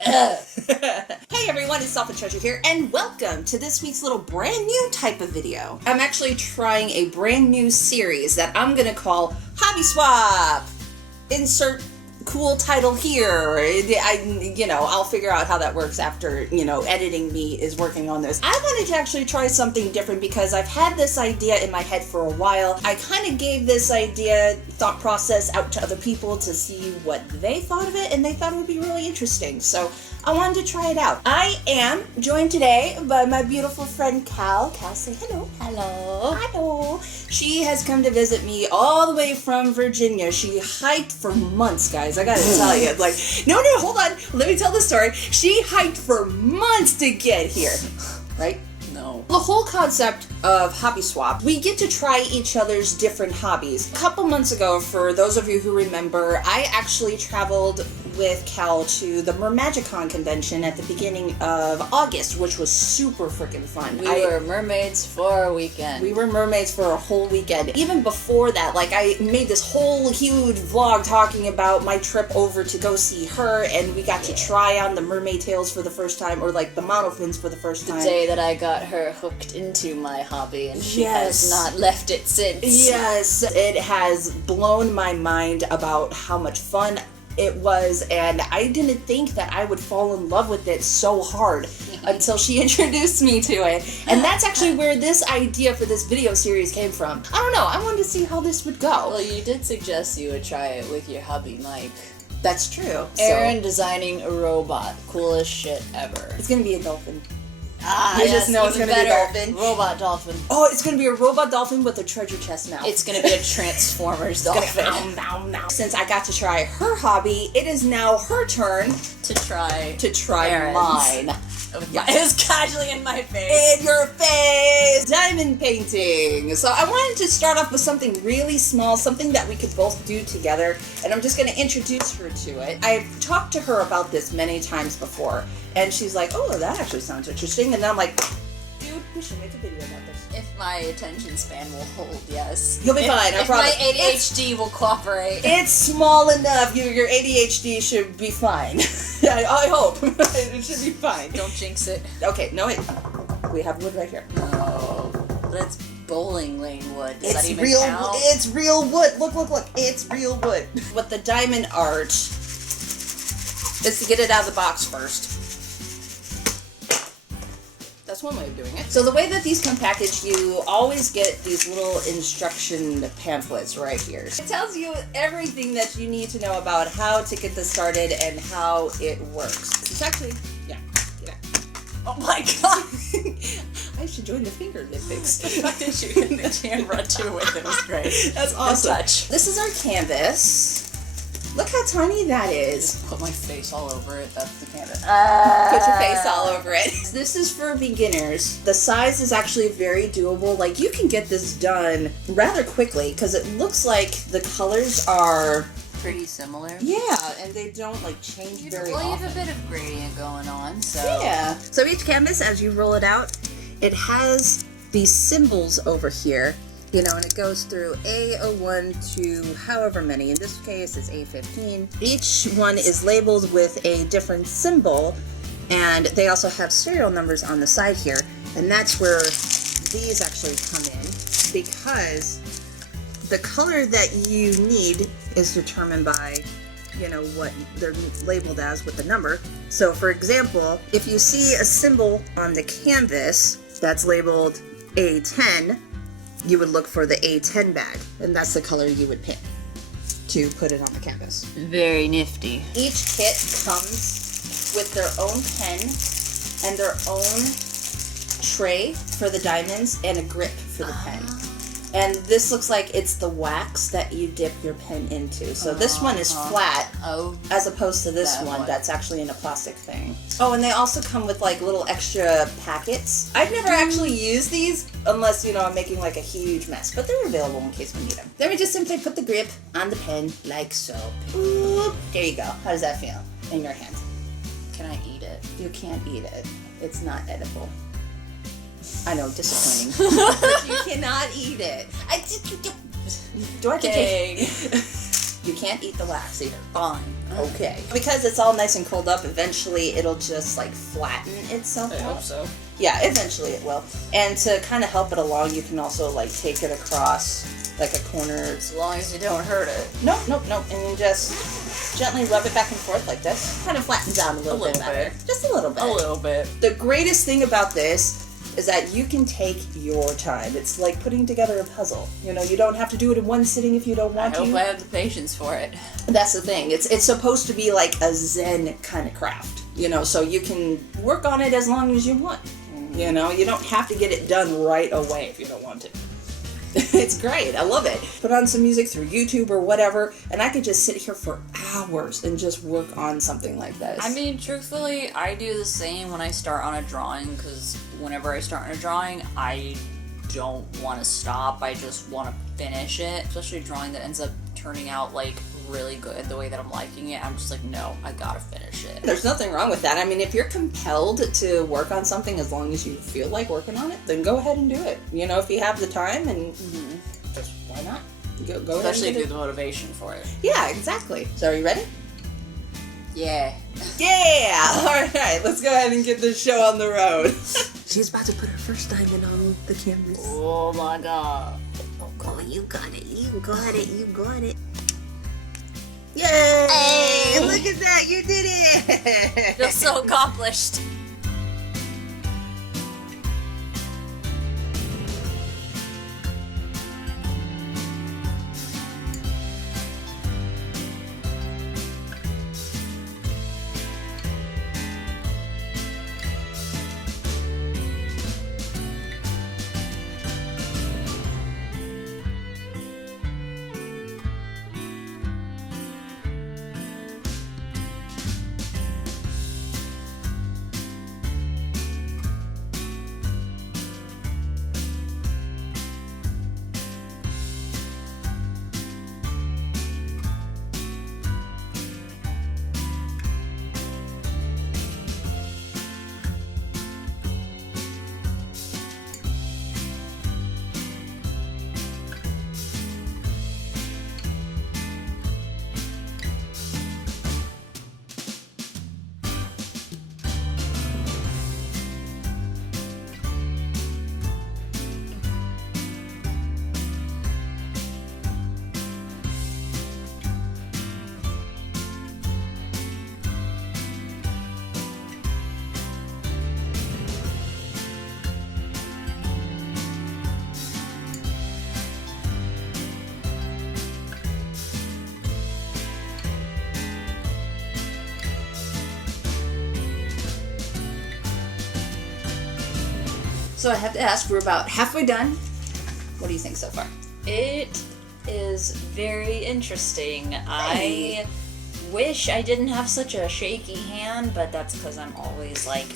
Hey everyone, it's Self and Treasure here, and welcome to this week's little brand new type of video. I'm actually trying a brand new series that I'm gonna call Hobby Swap. Insert cool title here. I'll figure out how that works after, editing me is working on this. I wanted to actually try something different because I've had this idea in my head for a while. I kind of gave this thought process out to other people to see what they thought of it, and they thought it would be really interesting. So I wanted to try it out. I am joined today by my beautiful friend Cal. Cal, say hello. Hello. Hello. She has come to visit me all the way from Virginia. She hiked for months, guys. I gotta tell you. No, hold on. Let me tell the story. She hiked for months to get here. Right? No. The whole concept of Hobby Swap, we get to try each other's different hobbies. A couple months ago, for those of you who remember, I actually traveled with Cal to the Mermagicon convention at the beginning of August, which was super freaking fun. We were mermaids for a weekend. We were mermaids for a whole weekend. Even before that, I made this whole huge vlog talking about my trip over to go see her, and we got to try on the mermaid tails for the first time, or the monofins for the first time. The day that I got her hooked into my hobby, and she has not left it since. Yes, it has blown my mind about how much fun it was, and I didn't think that I would fall in love with it so hard until she introduced me to it. And that's actually where this idea for this video series came from. I don't know, I wanted to see how this would go. Well, you did suggest you would try it with your hubby, Mike. That's true. Aaron designing a robot. Coolest shit ever. It's gonna be a dolphin. I just know it's gonna be a dolphin. Robot dolphin. Oh, it's gonna be a robot dolphin with a treasure chest now. It's gonna be a Transformers dolphin. Since I got to try her hobby, it is now her turn to try Aaron's. Mine. Yes. It was casually in my face. In your face! Diamond painting! So I wanted to start off with something really small, something that we could both do together, and I'm just going to introduce her to it. I've talked to her about this many times before, and she's like, oh, that actually sounds interesting, and then I'm like, dude, we should make a video about this. If my attention span will hold, yes. You'll be fine, I promise. If my ADHD will cooperate. It's small enough. Your ADHD should be fine. I hope. It should be fine. Don't jinx it. Okay, no wait. We have wood right here. No. But it's bowling lane wood. Does that even real, count? It's real wood. Look. It's real wood. With the diamond art, is to get it out of the box first. That's one way of doing it. So the way that these come packaged, you always get these little instruction pamphlets right here. It tells you everything that you need to know about how to get this started and how it works. It's actually, yeah. Oh my god! I should join the finger Olympics. The fact that you hit the camera too with it was great. That's awesome. Good touch. This is our canvas. Look how tiny that is. Put my face all over it. That's the canvas. Put your face all over it. This is for beginners. The size is actually very doable. You can get this done rather quickly because it looks like the colors are pretty similar. Yeah, and they don't change very often. You have a bit of gradient going on, so. Yeah. So each canvas, as you roll it out, it has these symbols over here. And it goes through A01 to however many. In this case, it's A15. Each one is labeled with a different symbol, and they also have serial numbers on the side here. And that's where these actually come in, because the color that you need is determined by, what they're labeled as with the number. So, for example, if you see a symbol on the canvas that's labeled A10, you would look for the A10 bag, and that's the color you would pick to put it on the canvas. Very nifty. Each kit comes with their own pen and their own tray for the diamonds and a grip for the pen. And this looks like it's the wax that you dip your pen into. So this one is flat, as opposed to this one that's actually in a plastic thing. Oh, and they also come with little extra packets. I've never actually used these unless, I'm making a huge mess, but they're available in case we need them. Then we just simply put the grip on the pen like so. Boop. There you go. How does that feel in your hand? Can I eat it? You can't eat it. It's not edible. I know, disappointing. You cannot eat it. Do I have to take... You can't eat the wax either. Fine. Okay. Because it's all nice and curled up, eventually it'll just like flatten itself I out. hope so. Yeah, eventually it will. And to kind of help it along, you can also like take it across like a corner. As long as you don't hurt it. Nope. And you just gently rub it back and forth like this. Kind of flattens out a little bit better. Just a little bit. A little bit. The greatest thing about this is that you can take your time. It's like putting together a puzzle. You know, you don't have to do it in one sitting if you don't want to. I hope I have the patience for it. That's the thing. It's supposed to be like a Zen kind of craft. You know, so you can work on it as long as you want. You know, you don't have to get it done right away if you don't want to. It's great. I love it. Put on some music through YouTube or whatever, and I could just sit here for hours and just work on something like this. I mean, truthfully, I do the same when I start on a drawing, because whenever I start on a drawing, I don't want to stop. I just want to finish it. Especially a drawing that ends up turning out, like, really good the way that I'm liking it. I'm just like, no, I gotta finish it. There's nothing wrong with that. I mean, if you're compelled to work on something as long as you feel like working on it, then go ahead and do it. You know, if you have the time, and just why not? Go ahead. Especially if you have the motivation for it. Yeah, exactly. So, are you ready? Yeah. Yeah! Alright, let's go ahead and get this show on the road. She's about to put her first diamond on the canvas. Oh my god. Oh, you got it. You got it. You got it. Yay! Hey, look at that. You did it. Feel so accomplished. So I have to ask, we're about halfway done. What do you think so far? It is very interesting. Hey. I wish I didn't have such a shaky hand, but that's because I'm always like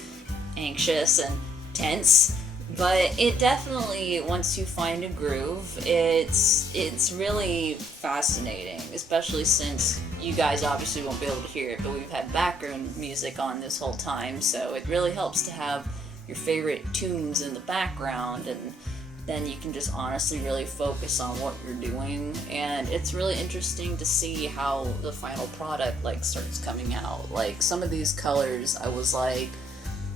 anxious and tense. But it definitely, once you find a groove, it's really fascinating, especially since you guys obviously won't be able to hear it, but we've had background music on this whole time, so it really helps to have your favorite tunes in the background, and then you can just honestly really focus on what you're doing. And it's really interesting to see how the final product like starts coming out. Like some of these colors, I was like,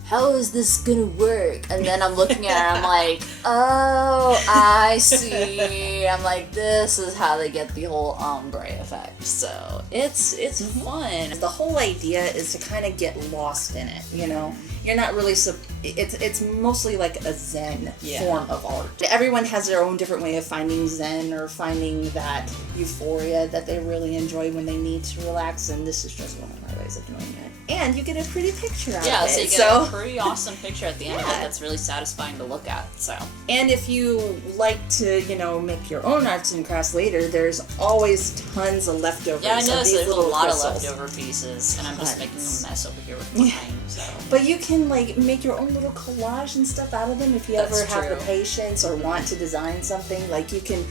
how is this gonna work? And then I'm looking at it, I'm like, oh, I see. I'm like, this is how they get the whole ombre effect. So it's fun. The whole idea is to kind of get lost in it, you know? You're not really, it's mostly like a Zen form of art. Everyone has their own different way of finding Zen or finding that euphoria that they really enjoy when they need to relax, and this is just one of my ways of doing it. And you get a pretty picture out of it. Yeah, so you get a pretty awesome picture at the end of it that's really satisfying to look at. So. And if you like to, you know, make your own arts and crafts later, there's always tons of leftovers. Yeah, I noticed there's a lot crystals. of leftover pieces, and I'm just making a mess over here with mine. So. But you can like make your own little collage and stuff out of them if you That's ever have true. the patience or want to design something. Like you can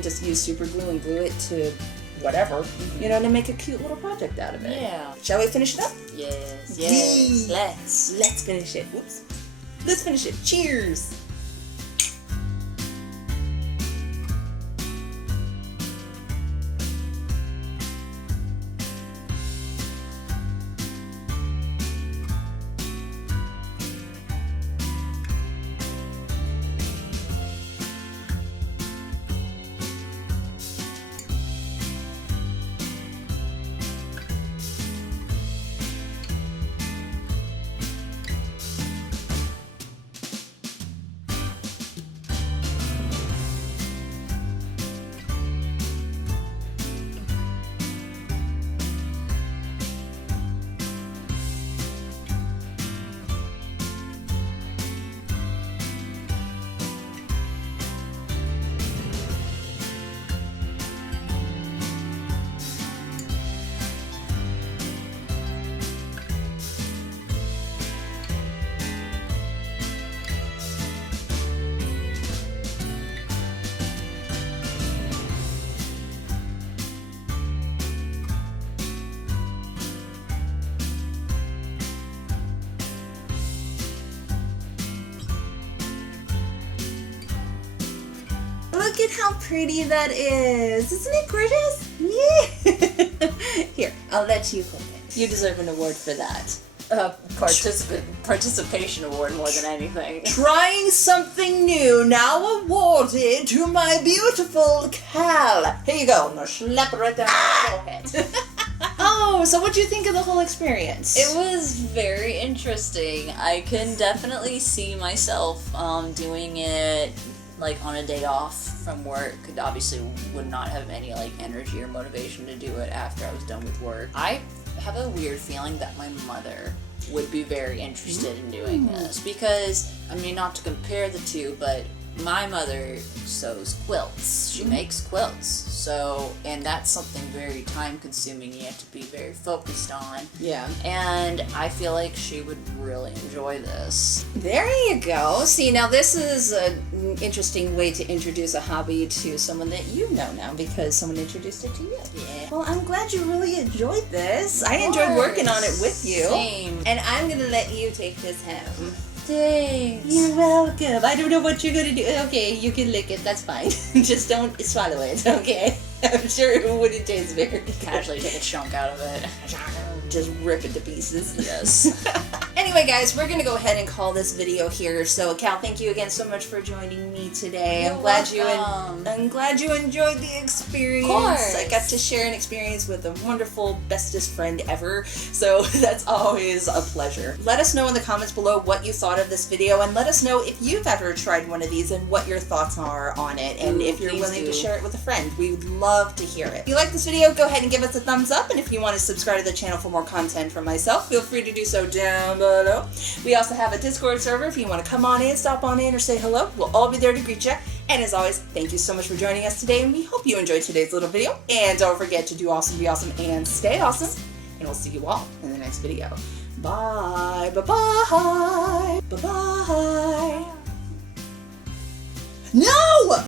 just use super glue and glue it to whatever, you know, to make a cute little project out of it. Yeah. Shall we finish it up? Yes. Yay. Let's finish it. Whoops. Let's finish it. Cheers. look at how pretty that is. Isn't it gorgeous? Yeah. Here, I'll let you hold it. You deserve an award for that. Participation award more than anything. Trying something new, now awarded to my beautiful Cal. Here you go. Now slap it right down my forehead. Oh, so what do you think of the whole experience? It was very interesting. I can definitely see myself doing it like on a day off from work. Obviously would not have any like energy or motivation to do it after I was done with work. I have a weird feeling that my mother would be very interested in doing this because, I mean, not to compare the two, but my mother sews quilts. She makes quilts. So, and that's something very time consuming. You have to be very focused on. Yeah. And I feel like she would really enjoy this. There you go. See, now this is an interesting way to introduce a hobby to someone that you know now because someone introduced it to you. Yeah. Well, I'm glad you really enjoyed this. I enjoyed working on it with you. Same. And I'm going to let you take this home. Thanks. You're welcome. I don't know what you're gonna do. Okay, you can lick it. That's fine. Just don't swallow it, okay? I'm sure it wouldn't taste very good. Casually take a chunk out of it. Just rip it to pieces. Yes. Anyway, guys, we're gonna go ahead and call this video here. So, Cal, thank you again so much for joining me today. You're welcome. I'm glad you enjoyed the experience. Of course. I got to share an experience with a wonderful bestest friend ever. So that's always a pleasure. Let us know in the comments below what you thought of this video, and let us know if you've ever tried one of these and what your thoughts are on it, and if you're willing to share it with a friend. We would love to hear it. If you like this video, go ahead and give us a thumbs up, and if you want to subscribe to the channel for more content from myself, feel free to do so down below. We also have a Discord server if you want to come on in, stop on in, or say hello. We'll all be there to greet you. And as always, thank you so much for joining us today, and we hope you enjoyed today's little video. And don't forget to do awesome, be awesome, and stay awesome. And we'll see you all in the next video. Bye. Bye-bye. Bye-bye. No!